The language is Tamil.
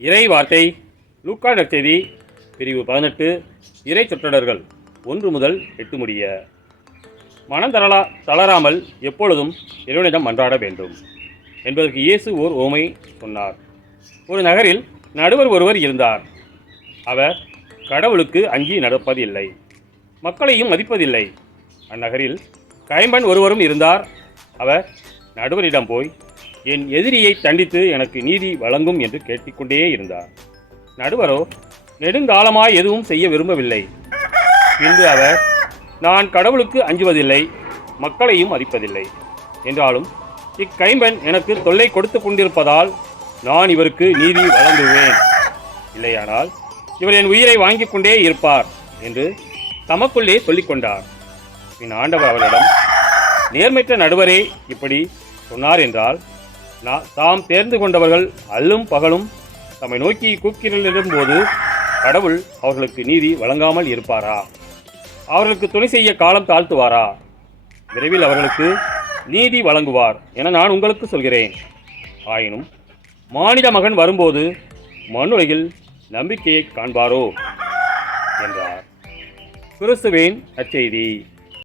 இறை வார்த்தை லூக்கா நற்செய்தி பிரிவு 18 இறை சொற்றொடர்கள் 1 முதல் 8 முடிய. மனம் தளராமல் எப்பொழுதும் இறைவனிடம் மன்றாட வேண்டும் என்பதற்கு இயேசு ஓர் உவமை சொன்னார். ஒரு நகரில் நடுவர் ஒருவர் இருந்தார். அவர் கடவுளுக்கு அஞ்சி நடப்பதில்லை, மக்களையும் மதிப்பதில்லை. அந்நகரில் கைம்பெண் ஒருவரும் இருந்தார். அவர் நடுவரிடம் போய், என் எதிரியை தண்டித்து எனக்கு நீதி வழங்கும் என்று கேட்டுக்கொண்டே இருந்தார். நடுவரோ நெடுங்காலமாய் எதுவும் செய்ய விரும்பவில்லை. பின்பு அவர், நான் கடவுளுக்கு அஞ்சுவதில்லை, மக்களையும் மதிப்பதில்லை. என்றாலும் இக்கைம்பெண் எனக்கு தொல்லை கொடுத்து கொண்டிருப்பதால் நான் இவருக்கு நீதி வழங்குவேன். இல்லையானால் இவர் என் உயிரை வாங்கிக் கொண்டே இருப்பார் என்று தமக்குள்ளே சொல்லிக்கொண்டார். பின் ஆண்டவர் அவரிடம், நேர்மையற்ற நடுவரே இப்படி சொன்னார் என்றால், தாம் தேர்ந்து கொண்டவர்கள் அல்லும் பகலும் தம்மை நோக்கி கூக்கிரலிடும் போது கடவுள் அவர்களுக்கு நீதி வழங்காமல் இருப்பாரா? அவர்களுக்கு துணை செய்ய காலம் தாழ்த்துவாரா? விரைவில் அவர்களுக்கு நீதி வழங்குவார் என நான் உங்களுக்கு சொல்கிறேன். ஆயினும் மானிட மகன் வரும்போது மண்ணுலகில் நம்பிக்கையை காண்பாரோ என்றார். கிறிஸ்துவின் நற்செய்தி.